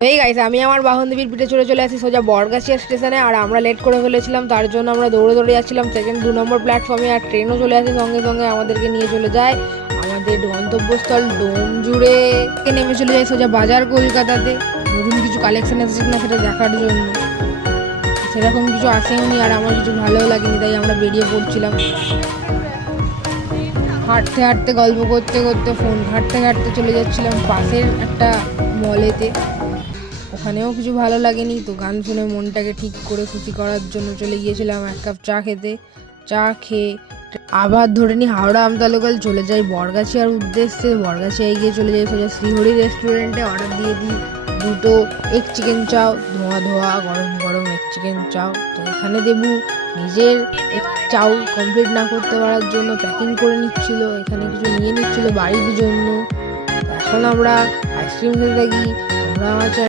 এই গাইস, আমি আমার বাহনদেবীর পিঠে চলে আসি সোজা বরগাছিয়া স্টেশনে। আর আমরা লেট করে ফেলেছিলাম, তার জন্য আমরা দৌড়ে দৌড়ে যাচ্ছিলাম সেকেন্ড 2 নম্বর প্ল্যাটফর্মে। আর ট্রেনও চলে আসে সঙ্গে সঙ্গে, আমাদেরকে নিয়ে চলে যায় আমাদের গন্তব্যস্থল ডোমজুড়ে। নেমে চলে যায় সোজা বাজার কলকাতাতে। নতুন কিছু কালেকশন এসেছে কিনা সেটা দেখার জন্য। সেরকম কিছু আসেওনি, আর আমার কিছু ভালোও লাগেনি, তাই আমরা বেরিয়ে পড়ছিলাম। হাঁটতে হাঁটতে গল্প করতে করতে ফোন ঘাঁটতে ঘাঁটতে চলে যাচ্ছিলাম পাশের একটা মলেতে। ওখানেও কিছু ভালো লাগেনি, তো গান শুনে মনটাকে ঠিক করে খুশি করার জন্য চলে গিয়েছিলাম 1 কাপ চা খেতে। চা খেয়ে আবার ধরে নি হাওড়া আমতা লোকাল, চলে যাই বরগাছিয়ার উদ্দেশ্যে। বরগাছিয়ায় গিয়ে চলে যাই সোজা শ্রীহরি রেস্টুরেন্টে। অর্ডার দিয়ে দিই 2টো এগ চিকেন চাও, ধোয়া ধোয়া গরম গরম এগ চিকেন চাও। তো এখানে দেবু নিজের এগ চাও কমপ্লিট না করতে পারার জন্য প্যাকিং করে নিচ্ছিল, এখানে কিছু নিয়ে নিচ্ছিল বাড়ির জন্য। এখন আমরা আইসক্রিম খেতে থাকি। তোমরা আমার